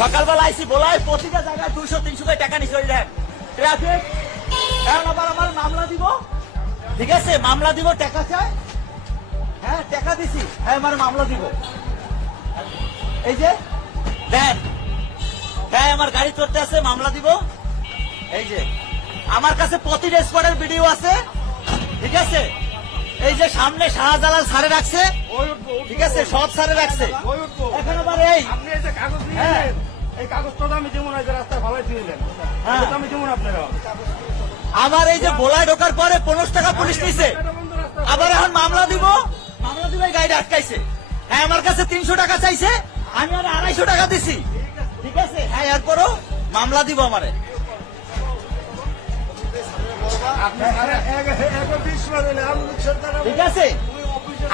সকালবেলা আইসি বলাই প্রতিটা জায়গায় দুইশো, তিনশো করে টাকা ওই দেখ। ট্রাফিক এখন আবার আমার মামলা দিব। ঠিক আছে, মামলা দিব, টাকা চাই। হ্যাঁ টাকা দিছি হ্যাঁ আমার মামলা দিব। এই যে দেন হ্যাঁ আমার গাড়ি চড়তে আছে, মামলা দিব। এই যে, আমার কাছে প্রতিটা স্পটের ভিডিও আছে। ঠিক আছে? এই যে, সামনে শাহজালাল সারে রাখছে। ঠিক আছে, সব সারে রাখছে। এখন আবার এই কাগজ নিয়ে হ্যাঁ। এই কাগজটা আমি যেমন এই রাস্তায় ভালাই দিয়ে দিলেন। হ্যাঁ। আমি যেমন আপনারা আমার এই যে বোলায় ঢোকার পরে পনেরো টাকা পুলিশ নিছে। আবার এখন মামলা দিব? মামলা দিবে গাড়ি আটকাইছে। হ্যাঁ আমার কাছে তিনশো টাকা চাইছে আমি আর আড়াইশো টাকা দিছি। ঠিক আছে? হ্যাঁ এরপরও মামলা দিব আমারে। ঠিক আছে?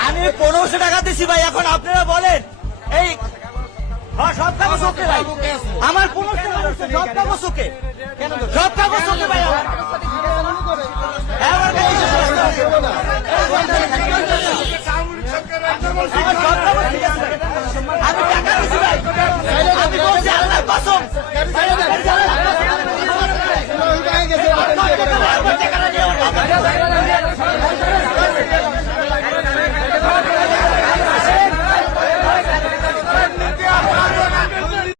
আমি পনেরোশো টাকা দিছি ভাই এখন আপনারা বলেন এই আমার কোন কেন কাগজ ওকে ভাই?